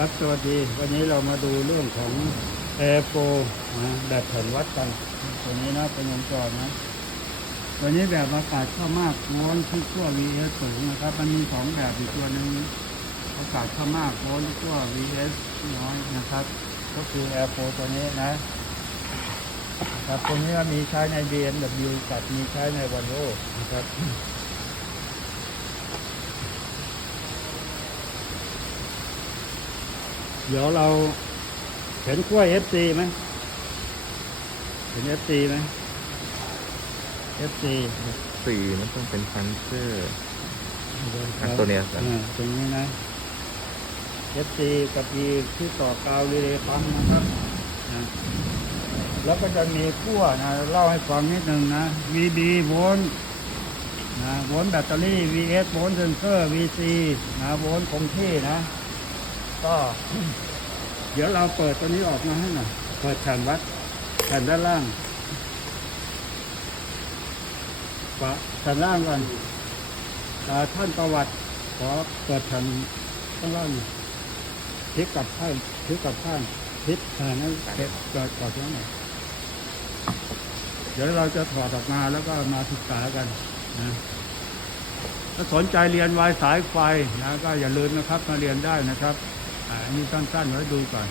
ครับสวัสดีวันนี้เรามาดูเรื่องของ Air 4นะแบบแผ่นวัดกันตัวนี้นะเป็นวงจรนะตัวนี้แบบอากาศเข้ามากร้อนที่ขั้ว VS สูงนะครับ มันมีสองแบบอีกตัวหนึ่งอากาศเข้ามากร้อนที่ขั้ว VS น้อยนะครับ ก็คือ Air 4ตัวนี้นะครับตัวนี้มีใช้ใน BMW กับมีใช้ใน Volvo นะครับ เดี๋ยวเราเห็นกล้วย FC ไหมเห็น FC ไหม FC สี่มันต้องเป็นพันเซอร์ครัตัวเนี้ยครับอ่าตรงนี้นะ FC กับ E ที่ต่อกาวรีเลย์ปั๊มนะครับนะแล้วก็จะมีขั้วนะเล่าให้ฟังนิดนึงนะ VB โวลต์นะโวลต์แบตเตอรี่ VS โวลต์เซนเซอร์ VC นะโวลต์คงที่นะ ก็ เดี๋ยวเราเปิดตัวนี้ออกมาให้หน่อยเปิดแผ่นวัดแผ่นด้านล่างฝาแผ่นล่างก่อนท่านประวัติขอเปิดแผ่นข้างล่างพลิกกลับข้างพลิกกลับข้างพลิกอ่านั้นเก็บเปิดก่อนหน่อยเดี๋ยวเราจะถอดออกมาแล้วก็มาศึกษากันนะถ้าสนใจเรียนวายสายไฟนะก็อย่าลืมนะครับ มาเรียนได้นะครับ อ่าอันนี้สั้นๆไว้ดูก่อน